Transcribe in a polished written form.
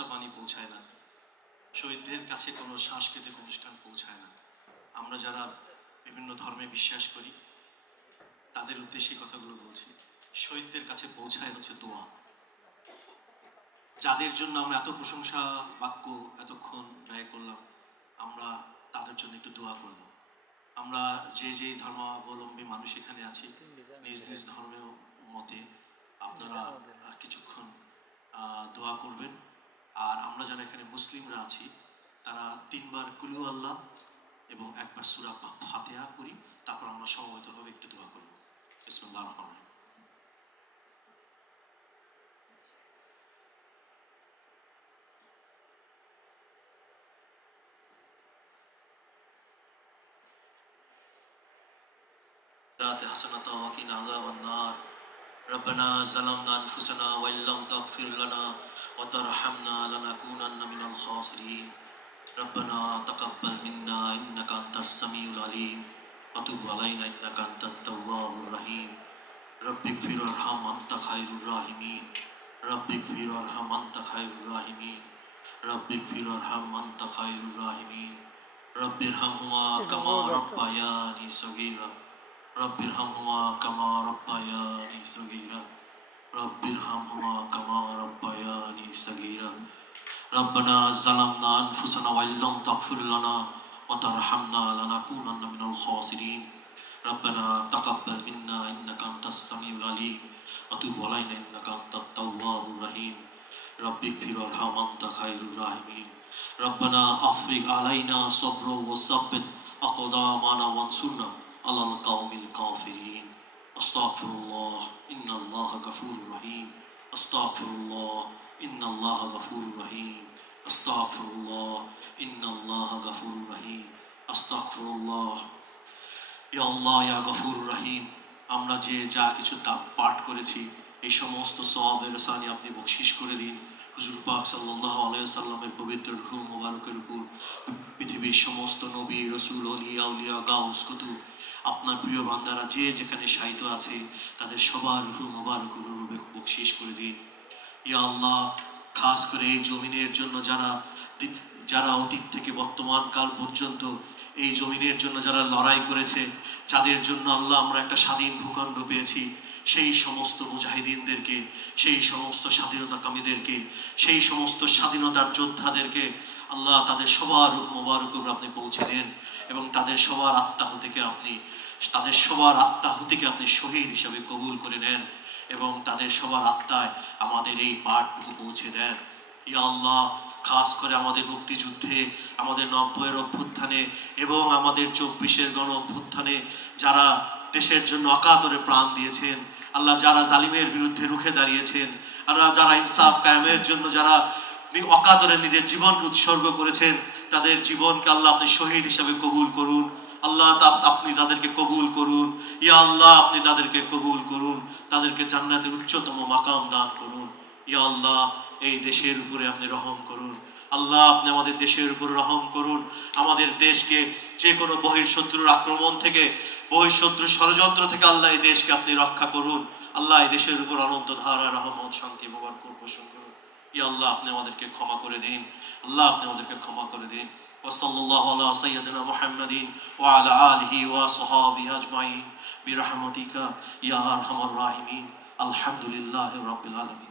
প্রশংসা বাণী পৌঁছায় না, শহীদদের কাছে কোনো সাংস্কৃতিক অনুষ্ঠান পৌঁছায় না। আমরা যারা বিভিন্ন ধর্মে বিশ্বাস করি তাদের উদ্দেশ্যে কথাগুলো বলছি। শহীদদের কাছে পৌঁছায় হচ্ছে দোয়া। যাদের জন্য আমরা এত প্রশংসা বাক্য এতক্ষণ ব্যয় করলাম, আমরা তাদের জন্য একটু দোয়া করব। আমরা যে যে ধর্মাবলম্বী মানুষ এখানে আছি, নিজ নিজ ধর্মের মতে আপনারা কিছুক্ষণ দোয়া করবেন। আর আমরা যারা এখানে মুসলিমরা আছি তারা 3 বার কুলু আল্লাহ এবং 1 বার সূরা ফাতিহা পড়ি, তারপর আমরা সমবেতভাবে একটু দোয়া করব। বিসমিল্লাহির রহমানির রহিম। حسنة وقنا عذاب النار ربنا ظلمنا أنفسنا وإن لم تغفر لنا وترحمنا لنكونن من الخاسرين ربنا تقبل منا إنك أنت السميع العليم وتب علينا إنك أنت التواب الرحيم رب اغفر وارحم أنت خير الراحمين رب اغفر وارحم أنت خير الراحمين رب اغفر وارحم أنت خير الراحمين رب ارحمهما كما ربياني صغيرا رب ارحمهما كما ربياني صغيرا رب ارحمهما كما ربياني صغيرا ربنا ظلمنا أنفسنا وإن لم تغفر لنا وترحمنا لنكونن من الخاسرين ربنا تقبل منا إنك أنت السميع العليم وتب علينا إنك أنت التواب الرحيم رب اغفر وارحم أنت خير الراحمين ربنا أفرغ علينا صبرا وثبت أقدامنا وانصرنا على القوم الكافرين أستغفر الله إن الله غفور رحيم أستغفر الله إن الله غفور رحيم أستغفر الله إن الله غفور رحيم أستغفر الله يا الله يا غفور رحيم আমরা যে যা কিছু পাঠ করেছি এই সমস্ত সওয়াবের সানি আপনি বকশিশ করে দিন। হুজুর পাক সাল্লাল্লাহু আলাইহি ওয়াসাল্লামের পবিত্র রূহ মোবারকের উপর পৃথিবীর সমস্ত নবী রাসূল আউলিয়া আউলিয়া গাউস কুতুব আপনার প্রিয় বান্দারা যে যেখানে শায়িত আছে তাদের সবার রূহ মোবারক বকশিশ করে দিন। ইয়া আল্লাহ, খাস করে এই জমিনের জন্য যারা অতীত থেকে বর্তমান কাল পর্যন্ত এই জমিনের জন্য যারা লড়াই করেছে, যাদের জন্য আল্লাহ আমরা একটা স্বাধীন ভূখণ্ড পেয়েছি, সেই সমস্ত মুজাহিদিনদেরকে, সেই সমস্ত স্বাধীনতাকামীদেরকে, সেই সমস্ত স্বাধীনতার যোদ্ধাদেরকে আল্লাহ তাদের সবার রূহ মোবারক আপনি পৌঁছে দেন এবং তাদের সবার আত্মাহুতিকে আপনি শহীদ হিসাবে কবুল করে নেন এবং তাদের সবার আত্মায় আমাদের এই পাঠটুকু পৌঁছে দেন। ইয়া আল্লাহ, খাস করে আমাদের মুক্তিযুদ্ধে, আমাদের 90-এর অভ্যুত্থানে এবং আমাদের 24-এর গণ অভ্যুত্থানে যারা দেশের জন্য অকাতরে প্রাণ দিয়েছেন, আল্লাহ যারা জালিমের বিরুদ্ধে রুখে দাঁড়িয়েছেন, আল্লাহ যারা ইনসাফ কায়েমের জন্য যারা অকাতরে নিজের জীবনকে উৎসর্গ করেছেন, তাদের জীবনকে আল্লাহ আপনি শহীদ হিসাবে কবুল করুন। আল্লাহ আপনি তাদেরকে কবুল করুন। ইয়া আল্লাহ, আপনি তাদেরকে কবুল করুন, তাদেরকে জান্নাতের উচ্চতম মাকাম দান করুন। ইয়া আল্লাহ, এই দেশের উপরে আপনি রহম করুন। আল্লাহ, আপনি আমাদের দেশের উপরে রহম করুন। আমাদের দেশকে যে কোনো বহিঃশত্রুর আক্রমণ থেকে, বহিঃশত্রুর ষড়যন্ত্র থেকে আল্লাহ এই দেশকে আপনি রক্ষা করুন। আল্লাহ এই দেশের উপর অনন্ত ধারা রহমত শান্তি মোবারক বর্ষণ করুন। ইয়া আল্লাহ, আপনি আমাদেরকে ক্ষমা করে দিন। আল্লাহ, আপনি আমাদেরকে ক্ষমা করে দিন। ওয়াসাল্লাল্লাহু আলা সাইয়্যিদিনা মুহাম্মাদিন ওয়া আলা আলিহি ওয়া সাহবিহি আজমাইন বিরহমাতিকা ইয়া আরহামার রাহিমিন। আলহামদুলিল্লাহি রাব্বিল আলামিন।